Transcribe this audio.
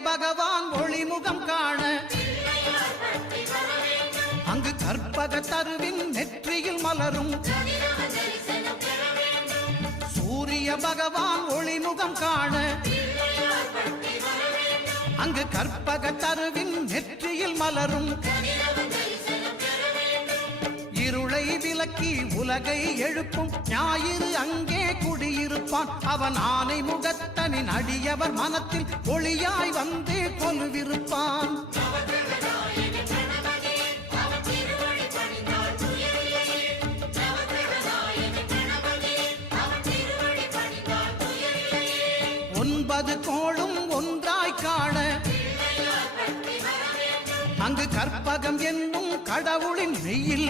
பகவான் ஒளிமுகம் காண அங்கு கற்பக தருவின் நெற்றியில் மலரும் சூரிய பகவான் ஒளிமுகம் காண அங்கு கற்பக தருவின் நெற்றியில் மலரும் இருளை விலக்கி உலகை எழுப்பும் ஞாயிறு அங்கே குடியிருப்பான் அவன் ஆனை முகத்தனின் அடியவர் மனத்தில் ஒளியாய் வந்து கொலுவிருப்பான் ஒன்பது கோளும் ஒன்றாய் காண அங்கு கற்பகம் என்னும் கடவுளின் மெய்யில்